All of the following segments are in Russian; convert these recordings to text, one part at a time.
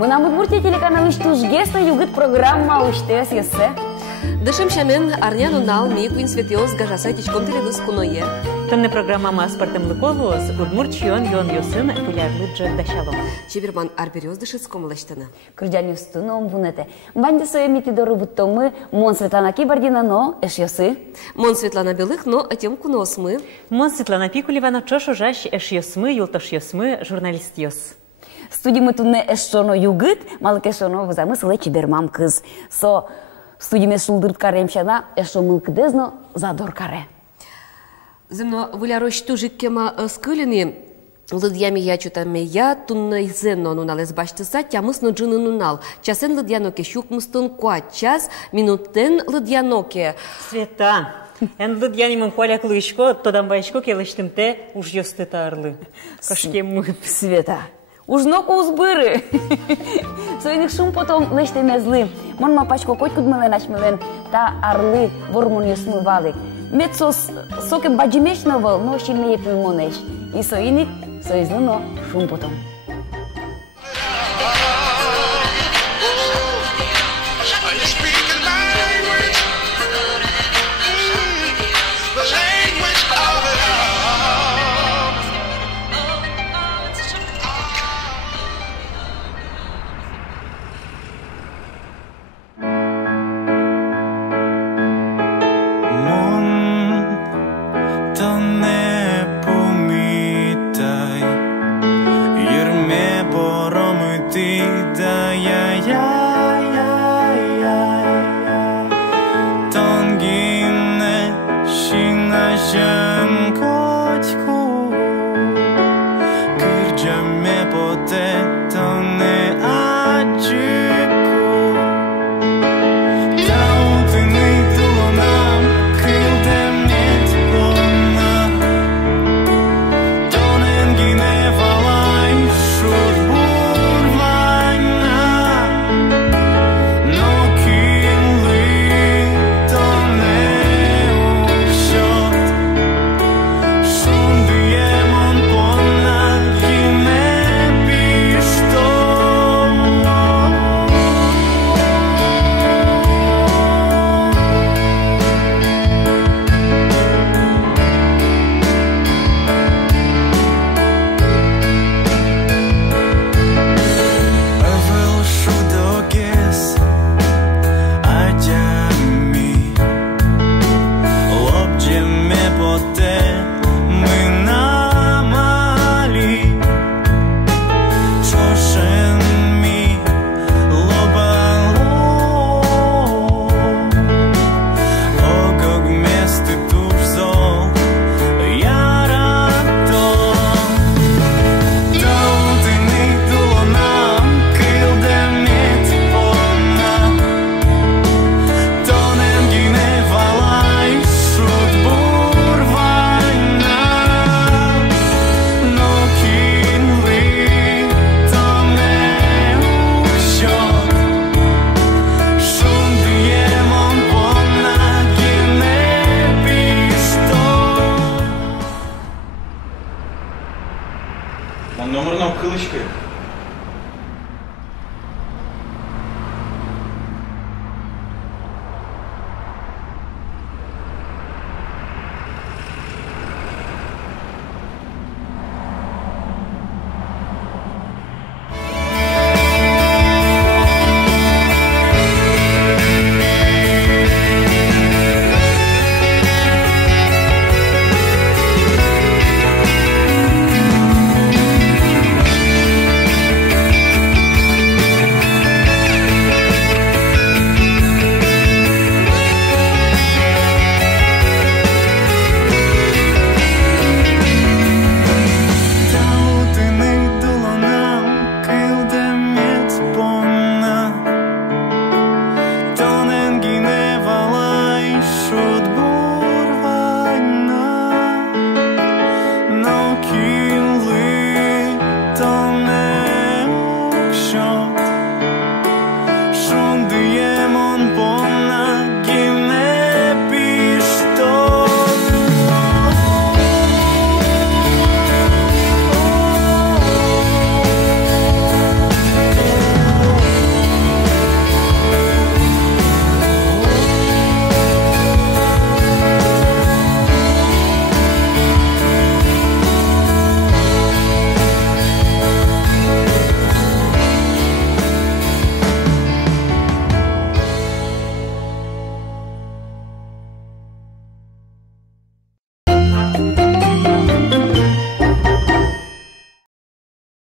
Мы на Удмуртия телеканале «Штужгеста» югит программа «Уштес есе». Дышим шамен арня нунал миквин светиоз гажаса тичком теледус куное. Тонне программа маспортем лыковоз Удмуртчион йон йосын популярlıca дашалом. Чеберман арберёз дышицком лаштана. Крыджаню стуном вунете. Банди соемити до рубутомы Мон Светлана Кибардина, но эш йосы. Мон Светлана Белых, но атем куносмы. Мон Светлана Пикулевана чошу жащ эш йосмы, юлтош йосмы, журналист йос. Студии мы тунне эшоно югит, малкешоно возамысле чебермам кыз. Со студиями шулдырт каремшана эшо мылкдезно задор каре. Земно вылярощ тужик кема скылини. Лыдьями я чутаме я тунна изенно нуналес баштыса тямысно джыны нунал. Часен лыдьяноке щук мыстон куат час, минутен лыдьяноке. Света, эн лыдьянимын куаляк лышко, тодан байшко келыштымте уж йосты тарлы. Кашке мыт. Света, уж ноку узбыры. Соиник шум потом лыште мезлы. Мон мапачко коть кудмылен ачмылен, та арлы вормон йосмывалы. Мецос соке баджимеш навал, но щильнее пульмонеш. И соиник соизлено шум потом.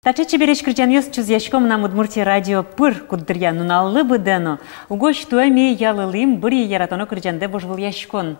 Тачечи береш кричаньёс чузяшком нам Удмуртия радио пыр куддырья нуналлы быдено. Угош туэми ялылым быри яратоно кричанде божвыл яшкон.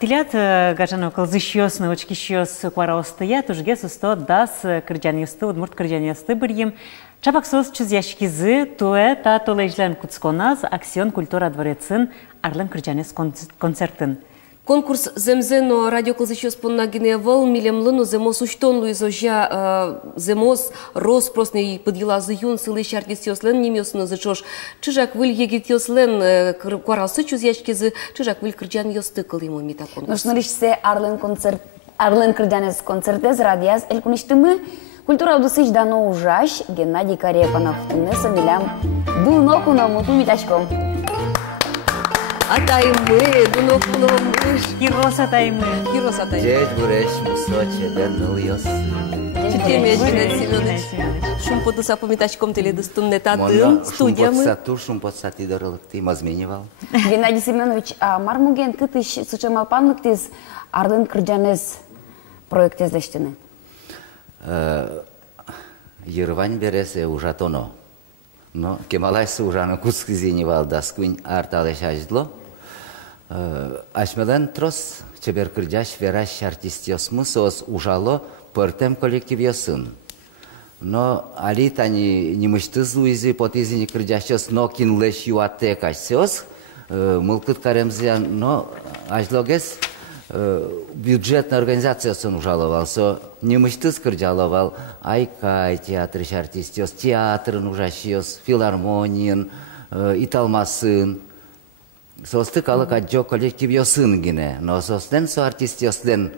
Тилят гажано кылзышьёс научкишьёс квараостыя тужге сусто дас кричаньёсты Удмурт кричаньёсты бырьем. Чапаксос чузяшкизы туэ та толежлен куцконаз акцион культура дворецын арлен кричаньёс концертын. Конкурс земзено радиоклазычёс поннагиневал милемлыну земос уштонлу изожа земос рос простный подъелазы юн сылыш артистёслен немёсны зычош чижак выль егетёслен кварасы чузячкизы чижак выль крджан ёстыкл ему мита конкурс. Ношноришсе Арлен крджанес концертез радиаз элькуништымы культура удусыч дано ужаш Геннадий Карепанов туннеса милям дулноку на муту митачком. Атаймы, дунокуномыш. Кирос атаймы. Кирос атаймы. Дед буреш мусоче дернул ёс. Четемеш Геннадий Семенович. Шумпоту сапомитачком теледостунне татын студиямы. Шумпот шумпот сати дорылыкты мазменивал. Геннадий Семенович, мармуген кытыш сычамалпанлыктыз Арлен крджанес проектезлештіні? Ервань бересе ужатоно. Но кемалайсы ужаны кускизинивал да сквин арталеш аждло. Ашмелен трос чебер кырдяш вераш артистиосмы соос ужало пыртем коллективиосын. Но али тани немыштыз луизи потизини кырдяшос но кинлеш юатте кашсеос мылкыт каремзиян но ажлогес бюджетная организация ужаловал, со немыштыз кырджаловал, айкай театр артистиос, театр нужащиос, филармониян, италмасын. Состыкалык аджо коллективиосын гине, но состен со артистиослен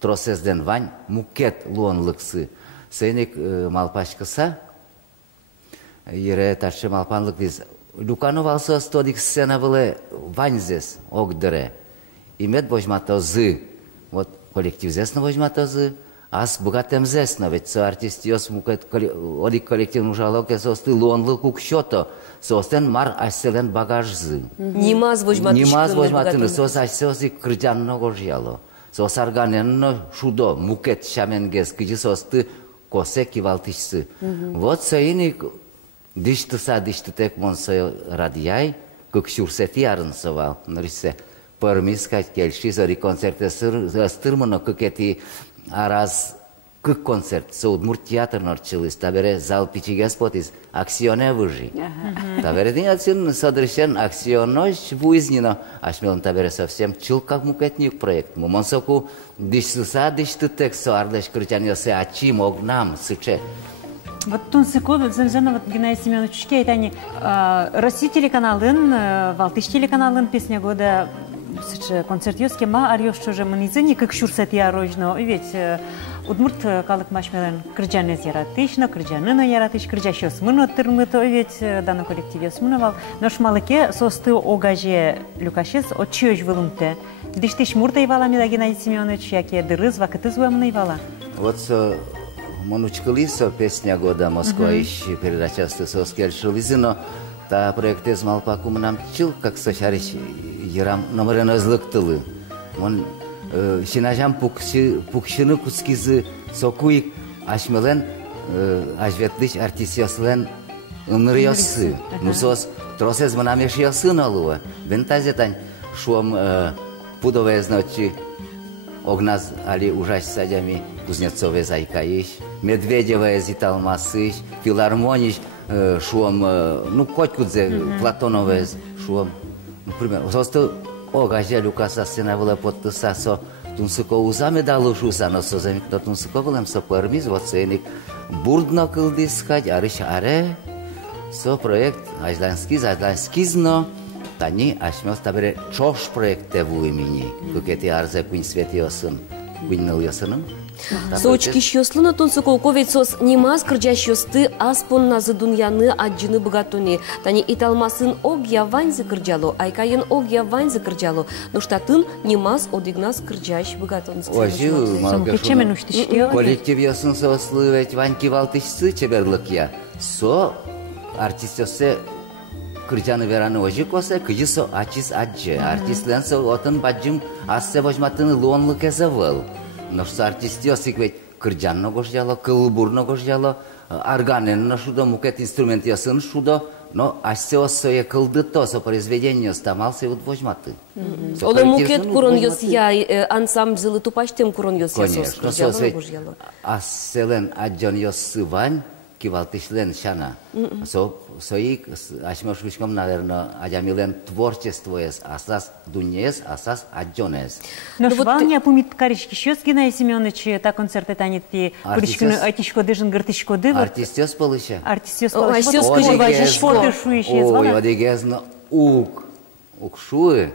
тросезден вань мукет луонлыксы. Сейник малпашкыса, ере таршы малпанлык диз. Люкановал со стодик сцена вылы ваньзес огдыре. Имет божматозы, вот коллектив зесно божматозы, ас богатемзесно, ведь со артистиос мукет оди коллективну жалоке состы луонлы кукшото, состен мар аселен багажзы. Нимаз божматышкыны. Нимаз божматыны, сос асеоси крыджанно гожьяло. Сос арганенно шудо, мукет шаменгес, кыжи состы косе кивалтышсы. Вот соиник диштытек монсо радияй, кукшурсети арынсовал, нырысе. Пărmiscat kelși să reconcerte stârmână cât araz cât concert să udmurt teatr norcilis tabere zal picigas potis acțione vâji tabere din acțiun să drășen acționoși vuiznino aș mel tabere совсем чил как мукетник проект момонсоку дишсуса диштытек со ардеш крычаньо се ачим огнам сыче. Вот тунсыко земзена вот Геннадий Семенович айтани Россия телеканалын, Валтыш телеканалын песня года концерт ёске ма арьёшчо же манизыни как шурсет ярожно, ведь Удмурт калык машмелен крджанез яратышно, крджаныно яратыш, крджащос мыно тырмыто, ведь дано коллективёс мыновал, но шмалыке состы огаже люкашес отчёж вылумте. Диштиш мурта ивала мила Геннадий Семенович, яке дырыз вакытыз уэмна ивала. Вот Манучкалисо песня года Москва ищи передачасты соскельшилизи, но та проектез малпаку нам чил как сошариш ярам номерено злыктылы. Он шинажам пукшыны кускизы сокуик ашмелен ажветлыш артистиослен ынырьосы. Нусос тросез манамеш йосын алуа. Вентазетань шуам пудовез ночи огназ али ужаш садями Кузнецове зайкаиш, Медведеве зиталмасыш, филармониш шуам, ну котькудзе Платонове шуам, например, просто огаже люкаса сцена была подтыса со тунсыко узаме дало шуса, но со замик то тунсыко вылем со пărmiz, вот ценик бурдно кылдис хать, арыш аре, со проект ажланскизно, тани ашмёс табере чош проекте в имени, кукети арзе куин светиосын, куинныл ясыным. Соочки щёслыны тунсыковковец сос немаз кырджащёсты аспон назы дуньяны аджыны богатуни. Тани италмасын ог яваньзы кырджало, айкайын ог яваньзы кырджало. Но штатын немаз одигназ кырджащ богатунцы. Ожи, коллектив ясын сослы ведь ваньки валтышсы чеберлык я. Со артистёсе кырджаны вераны ожи косе, кыжы со ачис аджы. Артистлен со отын баджым ассе божматыны луонлык эзавыл. Но что артистиосик ведь кырджанно гожьяло, кылбурно гожьяло, органен, но шудо мукет инструмент ясын шудо, но асеос сое кылдыто, со произведение стамался вот возьматы. Оло мукет курон йос я ансамбль тупаштем курон йос я конечно, аселен аджон йос сывань, кивалтишлен шана. Сои ашмашвичком, наверное, аджамилен творчество есть, асас дуньес, асас аджонес. Но швалня пумит карички щас Геннадий Семенович та концерты танет пи куричкину атишко дыжин гыртышко дывы. Артистёс полыша. Артистёс полыша. Ой, одегезно укшуы.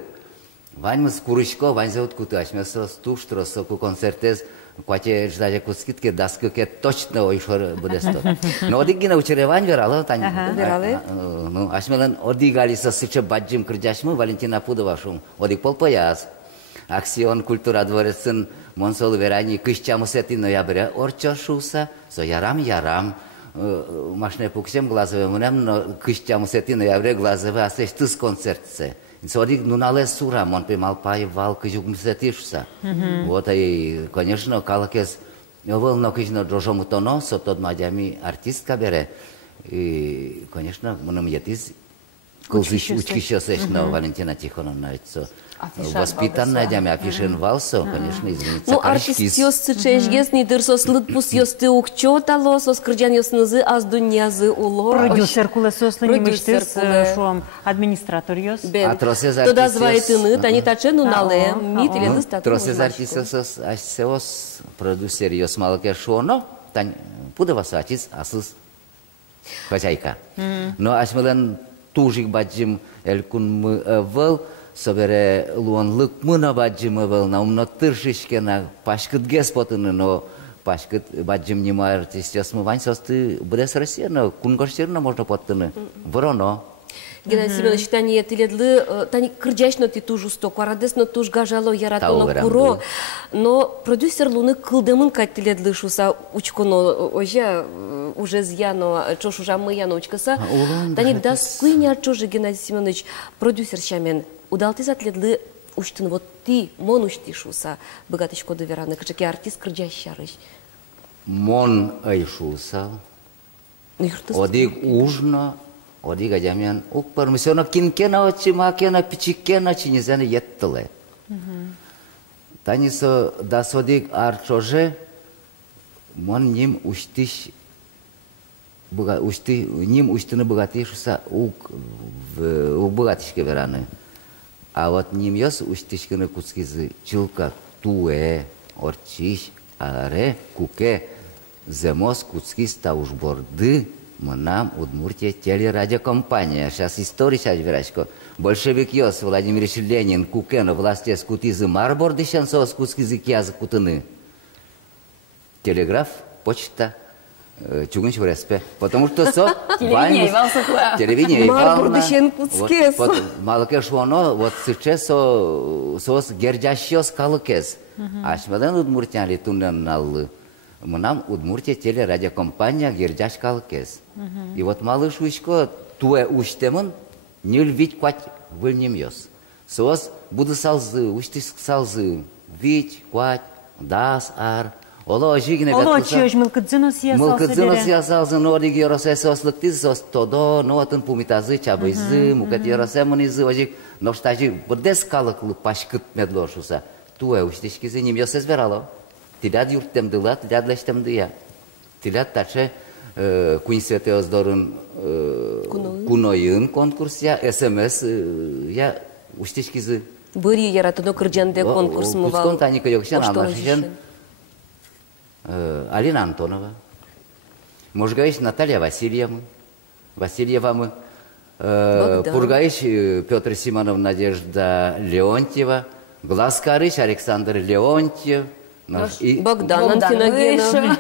Ваньмыз куричко, вань зовут куташмесо, стуштро, соку концертез. Квате ждать кускитки даски ке точно ойшор будет сто. Но одигина учревань верала тань. Вералы? Ну, ашмелен одигали со сыче баджим крдяшмы Валентина Пудова шум. Одик полпояс. Аксион культура дворецен монсол верани кыщаму сети ноября орчо шуса. Со ярам. Машне пуксем глазове мунем, но кыщаму сети ноября глазове асеш тыс концертце. Сорик, ну налез сура, мон поймал пай вал кыжук мсетишься. Вот и, конечно, калакес, был но кыжно дрожому тоно, со тот мадями артистка бере. И, конечно, моном етис, колзыш учкищёсеш на Валентина Тихоновна, воспитанная дями афишен валсо, конечно, извините. Ну, артист ёсты чешгес, нидер сос лытпус ёсты укчотало, сос кырджан ёснызы аз дуньязы улор. Продюсер кулесос ланимыштыс, шуам администратор ёс. Туда звайтыны, тани тачен унале, мит или дыстатын. Тросез артистосос, асеос продюсер ёс малке шоно, тань пудавас артист, асыс хозяйка. Но асмелен тужик баджим элькун мы вел, собере луанлык мына баджимы был, на умно тыршишке на пашкыт геспотыны, но пашкыт баджим нема артистёс мы вань состы будес Россия, кунгоштерно можно поттыны. Вороно. Геннадий Семенович, тани етиледлы, тани кырджашно ти тужу сток, варадесно туж гажало яратоно куро, но продюсер луны кылдымын каттиледлы шуса учконо, уже зьяно, чош уже мы яно учкаса, тани да скыня чожи Геннадий Семенович, продюсер шамен, удалты затледлы уштын, вот ти, мон ушти шуса, богатышко довераны, качаки артист кырджащарыш. Мон айшуса, одик ужно, Одига джамян ук пермисиона кинкена очимакена пичикена чинизане еттеле. Танисо да содик арчоже мон ним уштиш ним уштыны богатишуса ук богатишке вераны. А вот ним ёс уштишкыны куцкизы чилка туэ орчиш аре куке земос куцкиз таушборды. Нам Удмуртия телерадиокомпания. Сейчас история сейчас верачко. Большевик ёс Владимир Ильич Ленин кукена власти скутизы марборды шансо скутскизы кязы кутыны. Телеграф, почта, чугунч в респе. Потому что со телевидение марборды шен кутскез. Малке шоно вот сейчас сос гердящёс калыкез. Ашмадан Удмуртия летунен наллы. Нам Удмуртия телерадиокомпания гердяш калкез. И вот малыш учко туэ уштемын не львить квать выльнем ёс. Сос буду салзы, уштис салзы, вить квать, дас ар. Оло жигне веткуса. Оло чёж мылкыдзынос я салзы. Мылкыдзынос я салзы, но оди геросе сос лыктиз сос тодо, но атын пумитазы чабызы, мукат геросе мынизы ожик, но штажи бдес калыклы пашкыт медлошуса. Туэ уштишкизы ним ёс эзверало. Тилят юрттем дыла, тилят лештем дыя. Тилят таче куинсете оздорын куноyын конкурс я, СМС я уштишкизы. Быри яратыно кырджанде конкурс мывал. Пускон таника ёкшен, алмашышен Алина Антонова. Можгаиш Наталья Васильева. Пургаиш Петр Симонов Надежда Леонтьева. Гласкарыш Александр Леонтьев. Богдан Анфиногенов.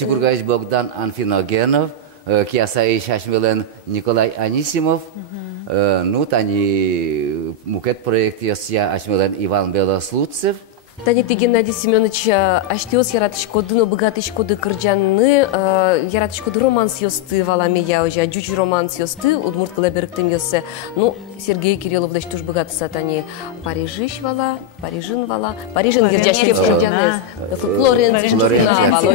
Пургаиш Богдан Анфиногенов. Киасаиш Ашмелен Николай Анисимов. Ну, тани мукет проект я Ашмелен Иван Белослуцев. Тани ты, Геннадий Семенович, аштиос яратышкоды, но богатышкоды кырджанны, яратышкоды романс ёсты валами я уже, джуч романс ёсты, удмурт кылаберктем ёсты. Ну, Сергей Кириллов да что ж богатыса тани Парижиш вала, Парижин вала, Парижин герджашке в кырджанез. Флоренция вала,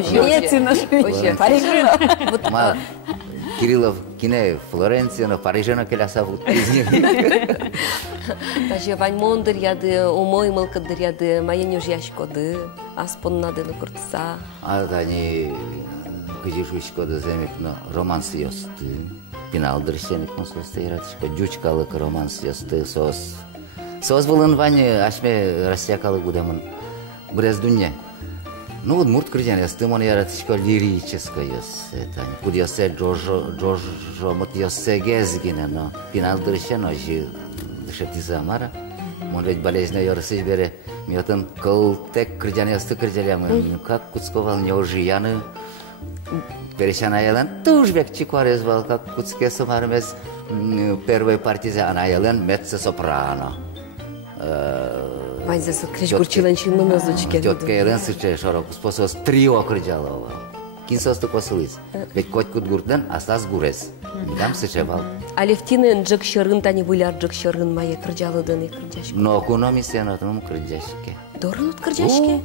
Парижин. Кириллов кине Флоренция, но Парижина келяса вот из них. Даже Вань яды, умой мылкадыр яды, моя нюжьяшкоды, аспоннады на куртса. А они кыжишушкоды земек, но романс ёсты. Пиналдыр сенек на состоиратышко, дючкалык романс ёсты, сос. Сос булын Вань ашме рассякалык будемын брездунне. Ну, вот мурт крыжан ёсты, мон яратышко лирическое ёсты. Куд ёсты Джожо мут ёсты гезгине, но пиналдыр сено жи дышатиза амара. Мон ведь болезнь ёрысыш бере, мётын кылтек крыжан ёсты крыжалямы. Как куцковал неожияны. Перешан аялан тужбек чикварез вал, как куцке сумармез первой партизе анаялан меццо-сопрано. Вань за крыш гурчиланчин мынозучке. Тетка ялан сыче шорок спосос трио крыжалова. Кинсосты косылыз. Ведь котькут гуртдан астас гурез. Дам сыче вал. Алевтины джек шырын тани выляр джек шырын мае крыжалыдын и крыжашке. Но экономисен отным крыжашке. Дорынут крыжашке?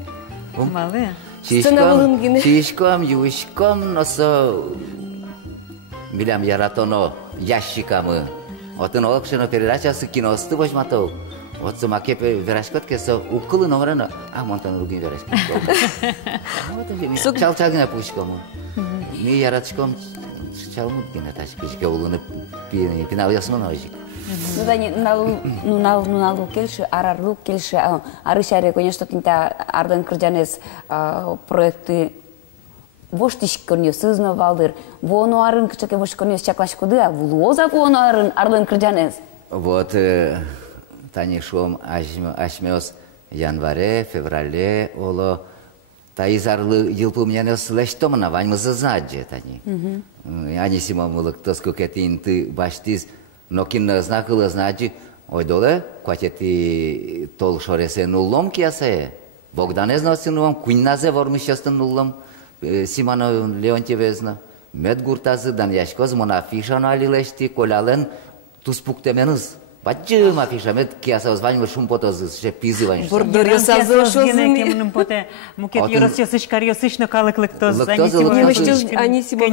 Малы. Чишком, юшком, носо билям яратоно ящикамы. Отын олакшыно передачасы киносты божматау. Вот сумаке верашкот кесо укылы номерно, а монтан ругин верашкот. Чалчагына пушкому. Ми яратышком чалмут гина ташкишке улыны пинал ясмын ожик. Ну да не налу келши, арарлу келши, арышаре, конечно, тинта арден кырджанес проекты воштиш көрнө сызно валдыр. Воно арын кычаке вош көрнө чаклашкоды, а влоза воно арден кырджанес. Вот тани шом ашмёс январе, феврале, оло таизарлы йылпымнянес лештомна ваньмызы задже тани. Анисима мылык тоскукетин ты баштиз, но кинна знакылы значи, ой доле, кватети тол шоресе нуллом киясе. Богданез носинувам куйназе вормышестын нуллом Симано Леонтьевезна. Медгуртазы дан яшкоз мона афишано алилешти колялен туспуктеменыз. Бачым афиша мед кияса званивы шумпотозыз, ше пизыванш. Бордор сазы шозыни. Кемним поте мукет юросёсыш карьосыш на калыклыктоз. Анисимо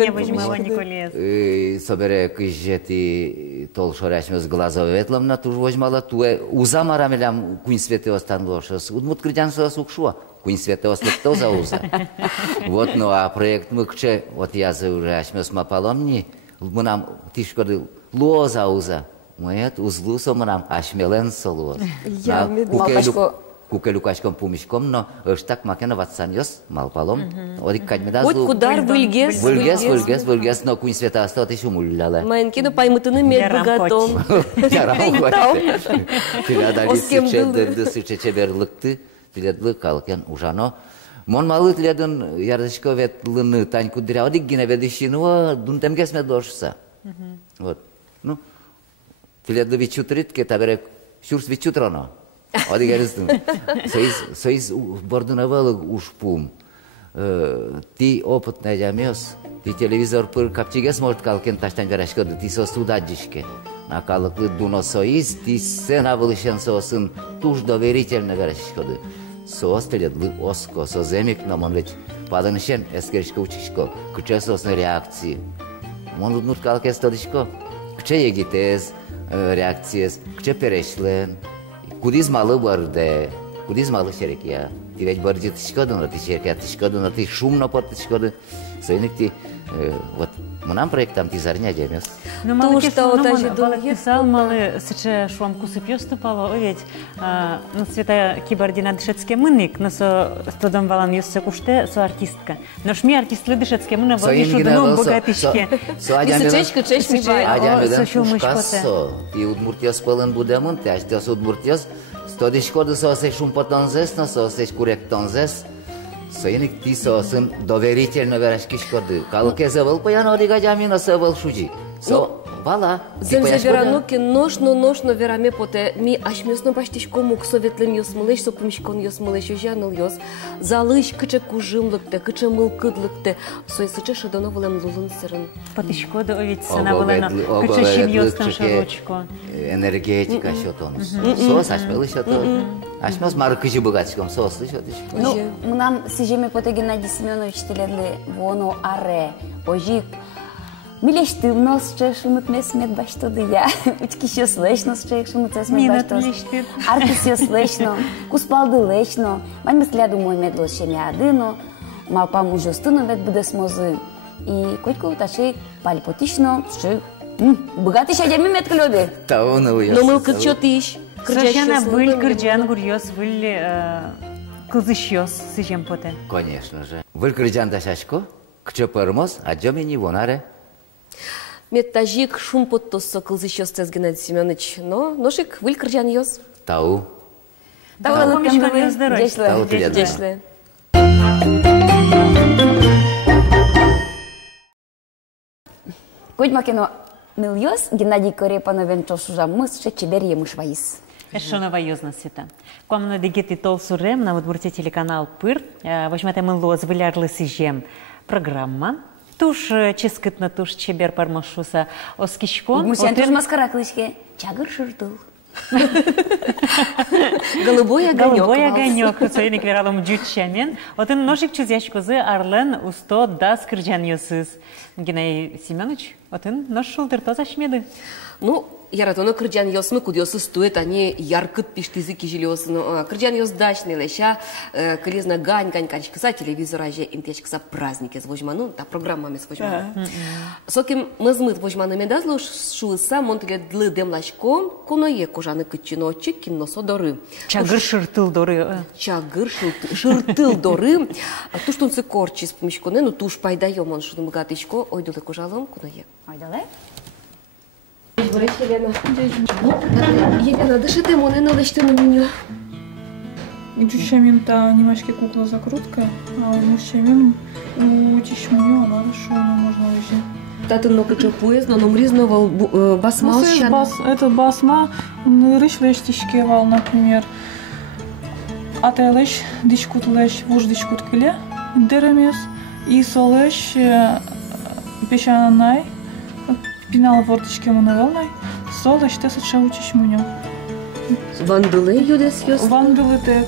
Собере кыжети тол шоряшмёз глаза ветлом на туж возьмала туе узамарамелям куин свете останлошос. Удмут крыдянсос укшуа. Куин свете ослыктоза уза. Вот, ну а проект мыкче, вот я за уже ашмёз мапаломни, мы нам тишкоды лоза уза. Моет узлусо мынам ашмелен солуоз. Кукелюкашком пумишком, но ыштак макена ватсаньос малпалом. Одик кадмедаз. Вот кудар выльгес, но куин света остатыш умулляла. Майнкину паймытыны мед богатом. Тилядали сыче чеберлыкты, тиледлы калкен ужано. Мон малы тиледын ярдышко ветлыны таньку дыря. Одик гине ведышину, дунтемгес медошса. Вот. Ну, Тиледлы вичутрит, кетаберек шурс вичутроно. Оди герстун. Соиз бордунавалы ушпум. Ти опытный jamёс. Ти телевизор пыр капчигес может калкен таштан верашкоды. Ти со судаджишке. На калыклы дуно соиз, ти сена вылышен сосын туж доверительно верашкоды. Соос тиледлы оско, со земик, но мон ведь паданышен эскеришко учишко. Кыче сосны реакции. Мон уднут калкес тодышко. Кыче егитез. Реакциес, кче перешлен, кудиз малы барды, кудиз малы шерекия. Ти ведь барды тишкоды, но ти шерекия тишкоды, но ти шумно пот тишкоды. Союник ти, вот, мынам проектам ти зарня демес. Ну, малы писал, малы сыче шуам кусып ёступало, ведь, ну, света кибардина дышецке мынник, но со стодом валан ёссе куште, со артистка. Но шми артистлы дышецке мына вали шудыном богатышке. Висычечка чешмиче. Адямеден пушкасо. Ти удмуртиос пълен будемын, ти аштиос удмуртиос, стодишкоды сосе шумпотонзес, но сосе куректонзес. Союник ти сосын доверительно верашкишкоды. Калке зевыл паян одига джамино севыл шуджи. Со бала. Земзеберануки ношно вераме поте ми аш мюсно баштишко мук советлем йосмылеш сопымшкон йосмылеш ожаныл йос. Залыш кыча кужымлыкте, кыча мылкыдлыкте. Сойсыча шыдоно волем лулын сырын. Потышко да овицына волена кыча шимьостан шарочко. Энергетика шотонус. Сос ашмелы шото. Ашмас маркыжы богатском сослы шотышко. Ну, нам сижеме поте Геннадий Семенович теледле воно аре. Ожик Милештим нос ще шумит месмет баштоды я. Учки ще слышно ще шумит месмет баштоды. Арки ще слышно. Куспалды лечно. Мань мисля думаю медло ще мядино. Малпа мужостино вет буде смози. И котко таши пальпотично ще богатый ще дями мет клёби. Та он уйос. Но мылкыт чё тыш? Совершенно был кырджан гурьёс, был кылзышьёс сижем поте. Конечно же. Выль кырджан ташашко, кчо пырмос, а джомени вонаре. Метажик шум подтосо кылзышьёс цез Геннадий Семенович. Но ношик выль кырджан йос. Тау. Тау помешкали здоровье. Тау теледа. Дешле. Коть макено мильёс Геннадий Корепановен чошужа мыс ще чебер емыш ваис. Шонова юзна света. Комна дегети тол сурем на отборте телеканал Пыр. Возьмете мыло звылярлы сижем программа. Туш ческытна туш чебер пармашуса оскишко. Мусян туш маскараклышке. Чагыр шыртыл. Голубой огонек. Голубой огонек. Союзник вералом джучамен. Отын ножик чузяшкозы арлен усто да скырджан йосыз. Геннадий Семенович, отын нож шулдыр тоза шмеды. Ну, яратоно кырджан йосмы кудёсы стует, они яркыт пиштизы кижелёсы. Кырджан йос дачный леща, кылезна гань качкаса телевизора же интечкаса праздники с вожману, та программами с вожману. Соким мызмыт вожманы медазлу шуыса монтеле длы демлашком, куное кожаны кычиночек кинносо доры. Чагыр шыртыл доры. Чагыр шыртыл доры. Туштунцы корчи с помещконе, ну туш пайдаём он шуным гатышко, ойдулы кожалом куное. Ойдалай? Елена, дышите, моне налечте на меню. Джучамин та немашки кукла закрутка, а мужчамин у чешменю, а что можно уже. Таты много чапуез, но мризнувал басма. Это басма, рыш лештишкевал, например. А ты лещ дичкут лещ, вуж дичкут киле, деремес, и солещ песчаной. Пинал вортичке моновелной, соло ще се чаучиш муньо. Вандылы юдес йос. Вандылы тек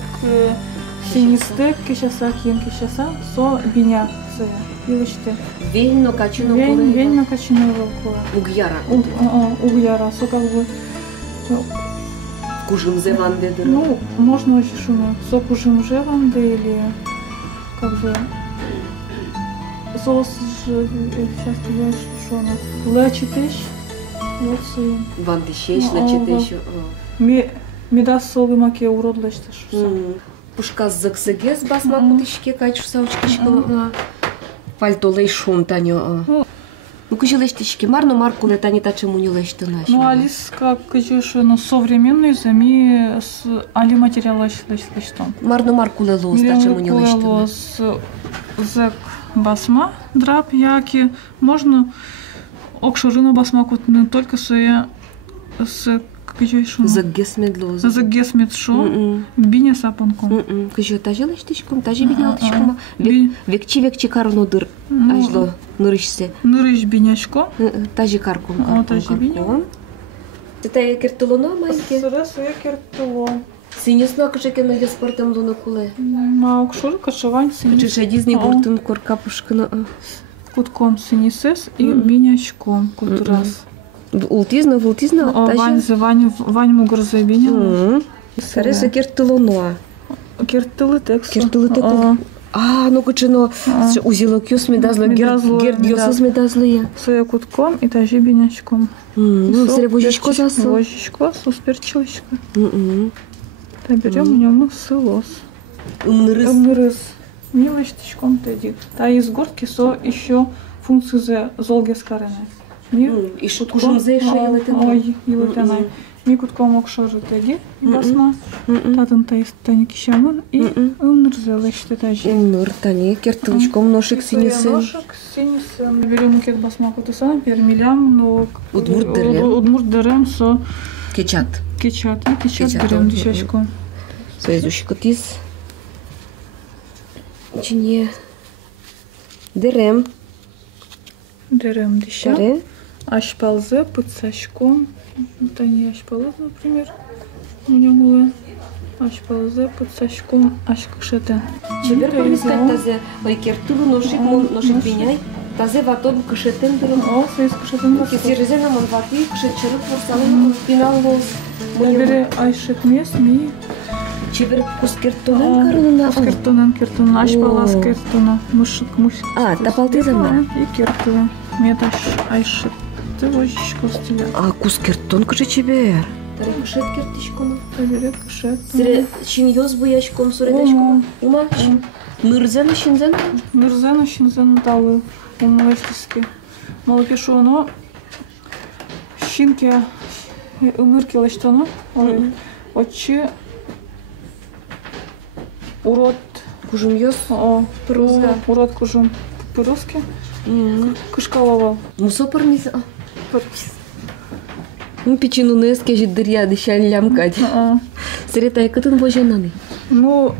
синистек кишаса кин кишаса со биня се илыште. Вельно качино кулы. Вельно качино кулы. Угьяра. Угьяра, со как бы. Кужимзе ванде дыры. Ну, можно очень шумно. Со кужимзе ванде или как бы соус же сейчас я шона. Лечитеш, вот си. Вандышеш, лечитеш. Меда солы маке уродлештеш. Пушка заксегес басма кутышке качуса учкишко. Пальтолей шум танё. Ну кыжелештишке марно маркуле тани тачему не лештынаш. Ну алис как кыжеш, ну современный зами с али материала лештон. Марно маркуле лос тачему не лештынаш. Зак басма драп яки можно окшорину басма кут не только с кыжешун. Загес медлоз. Загес медшо. Биня сапанком. Кыжё тажелештишком, тажи бинялтишком. Векчи карно дыр. Ажло нырышсе. Нырыш биняшко. Тажи карком. О, тажи биня. Це кертулоно майке. Сырас кертуло. Синесно кышекен на спортом луна куле. На окшор кашавань синис. Чеше дизни бортун корка пушкана. Кутком синисес и биняшком кутрас. Ултизна, Вань мугрзе биня. Сареса кертулоно. Кертулы текст. Кертулы текст. А, ну кучино узіло кюс медазло, гердіосыз медазло. Соя кутком и тажи биняшком. Сре вожичко засо. Вожичко, сусперчилочка. Та берем у него сылос. Умнырыз. Милоштичком тоді. Та із горки со еще функцию за золге скарене. І що кужумзе ще єлетинай. Ой, єлетинай. Микутком окшоры теги басма. Татын тайстани кишамын и ымнырзелы işte тажи. Нур тани кертылычком ношик синисен. Ношик синисен. Берем мукет басма кутусан, пермилям, но Удмурт дерем. со Кечат. кечат берем дешечком. Союзушка тиз. Чине. Дерем. Дерем деща. Дере. Ашпалзе под сачком. Это не ашпалзе, например. У него ашпалзе под сачком ашкшета. Чебер поместать тазе. Ой, кертылы ношик биняй. Тазе ватон кышетен дерем. О, союз кшетен. Кесерезена мон вати кышетчеры форсалын пинал лоз. Бере айшет мес ми. Чебер кускертонен карына. Кертонен. Ашпалаз кертона. Мышык. А, тапалты зама. И кертона. Меташ айшет. Ты вожичку стиля. А кускертон кыжы чебер. Таре кышет кертишкону. Бере кшет. Сире шиньоз буячком суредешком. Ума? Нырзен шинзен? Нырзен шинзен далы. Умылаштыски. Малапешоно. Шинки. Умырки лаштоно. Очи. Урод. Кужум йоз? Пырузга. Урод кужум. По-русски. Кышкаловал. Мусопор не... Ну, печину неске же дыря дышаль лямкать. Сретай, кытын боженаны. Ну,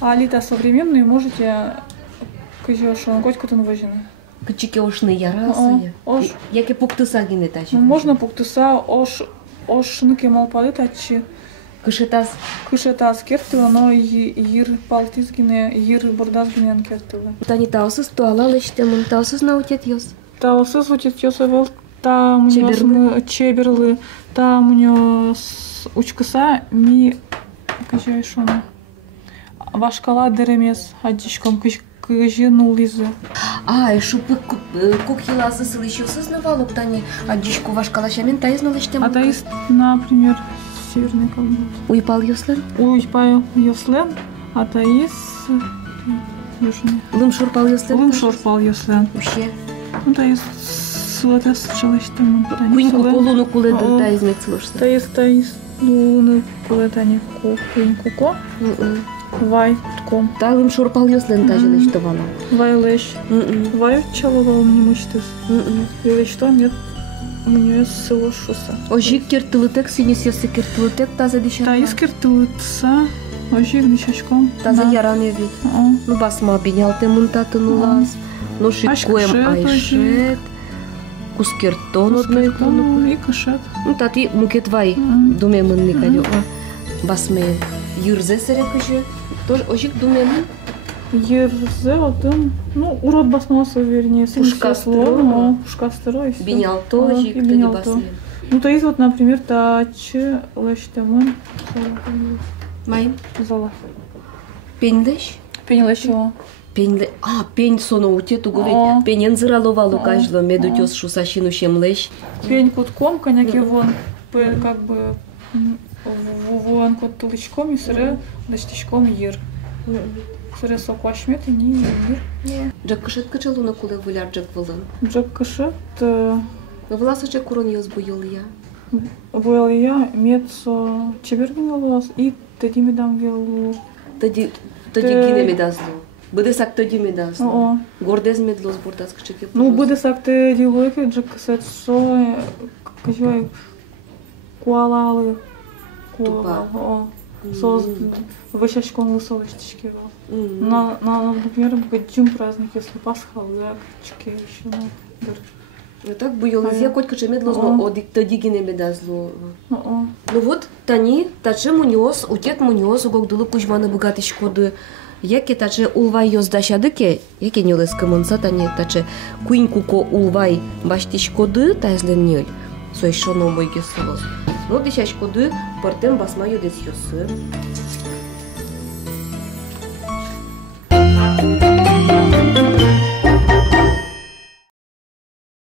алита современные можете... Кызёшон, хоть кытын божены. Кычике ошны ярасы. Ош. Яке пуктыса гине тачи. Можно пуктыса, ош нуке малпады тачи. Кышетас. Кертыла, но йыр палтизгине, йыр бордазгинен кертыла. Тани таусыз туалал иштемін, таусыз наутет йоз. Таусыз утет йосывал, там у него чеберлы, там у него учкыса ми, кажай шону, вашкала деремес, адишком кыжы нулизы. А, и шупы кукиласы сылыш йосыз навалук, тани адишку вашкала шамен таизнал иштемін. А таиз, например, северный колбас. Уйпал йослен? Уйпал йослен, а таиз южный. Лымшурпал йослен? Лымшурпал йослен. Уще? Ну, таиз сылатас чалыштым. Куинку колуну куледы таиз мецлышты. Таиз луны кулетани куинкуко. Вай тком. Та лымшурпал йослен тажил иштывала. Вай лещ. Вай чалывал мне мыштыз. Или что, нет. Мне село шуса. Ожик кертылытек, синес йосы кертылытек тазе дишен. Таиз кертылытса, ожик дишачком. Тазе яран евит. Ну басма бинял темын татынулаз. Ну шикуем айшет. Кускертон одной клону. И кашет. Ну тати мукет вай. Думемын не кадё. Басме юрзе сере кыжы. Тоже ожик думемын. Ерзе один, ну, урод басмаса, вернее, Пушкастырой. Пушкастырой. Бинял тоже, и бинял то. Ну, таиз вот, например, тачы лэштемын. Майым? Зала. Пенлеш? Пенлешо. Пенле... А, пень соно утету говорит. Пенен зыраловалу каждого медутёс шусашину шемлеш. Пень кутком, коняки вон, как бы, вон кот тылычком и сыре лэштичком ер. Сыре соквашмет и не ер. Джак кышет кычалуна куле вуляр джак вылын. Джак кышет... Власа же курон ёс буйол я. Буйол я, мецо чебергин олуаз и тади медам велу. Тади гине медазлу. Быдесак тади медазлу. Гордез медлос бурдас кычеке. Ну, быдесак тади лойки джак кышет со... Кажой... Куалалы. Тупа. Соз вышачком лысовочтички. Например, бэджим праздник, если Пасха, да, чеки еще, ну, Ну так буйол я котка че медлозно одик тади гине медазлу. Ну вот, тани, таче муниос, утет муниос, угодулы кузьманы богатыш коды. Яке таче улвай йоз дашадыке, яке нёлес кымынса тани, таче куинкуко улвай баштиш коды тайзлен нёль. Сой шоно мойге солос. Ну дешаш коды, партем басма йодес йосы.